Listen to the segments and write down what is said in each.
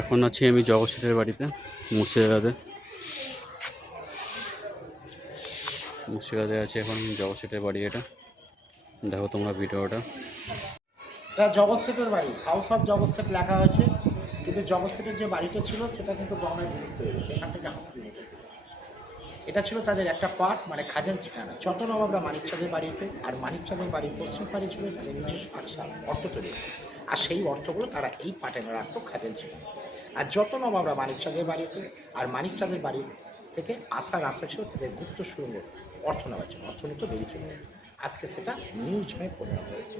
এখন আছি আমি জগৎসেটের বাড়িতে, মুর্শিদাবাদে। মুর্শিদাবাদে আছে এখন জগৎসেটের বাড়ি এটা। দেখো তোমরা ভিডিওটা। এটা জগৎ সেটের বাড়ি হাউস অফ জগৎ সেট লেখা হয়েছে। কিন্তু জগৎ সেটের যে বাড়িটা ছিল, সেটা কিন্তু গঙ্গায় বিলুপ্ত হয়ে গেছে। এখান থেকে হাফ। এটা। ছিল তাদের একটা পার্ট মানে খাজান ঠিকানা যত নবাবরা মানিকচাঁদের বাড়িতে, আর মানিকচাঁদের বাড়ির পশ্চিম পাড়ে ছিল তাদের নিজস্ব অর্থ তৈরি। আর সেই অর্থগুলো তারা এই পাটে রাখতো খাজান ঠিকানা আর যত নবাবরা মানিকচাঁদের বাড়িতে আর মানিকচাঁদের বাড়ি থেকে আসার রাস্তা ছিল, তাদের গুপ্ত সুরঙ্গ অর্থ নেওয়ার জন্য অর্থ নিত বেরিয়ে চলে যেত আজকে সেটা নিউজ মিউজিয়ামে পরিণত হয়েছে।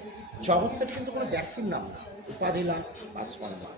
জগৎ কিন্তু কোনো ব্যক্তির নাম না উপাধি লাভ বা সম্মান।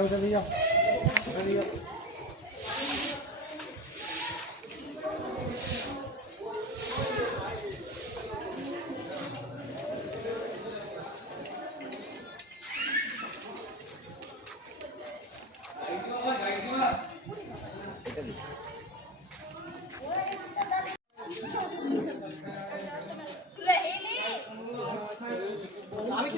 आओ जल्दी आओ जल्दी आओ আমি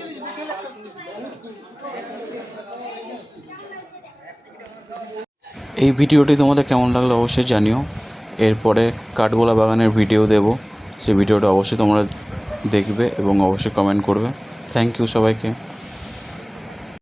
এই ভিডিওটি তোমাদের কেমন লাগল অবশ্যই জানিও। এরপরে কাঠগোলা বাগানের ভিডিও দেব। সেই ভিডিওটা অবশ্যই তোমরা দেখবে এবং অবশ্যই কমেন্ট করবে। থ্যাংক ইউ সবাইকে।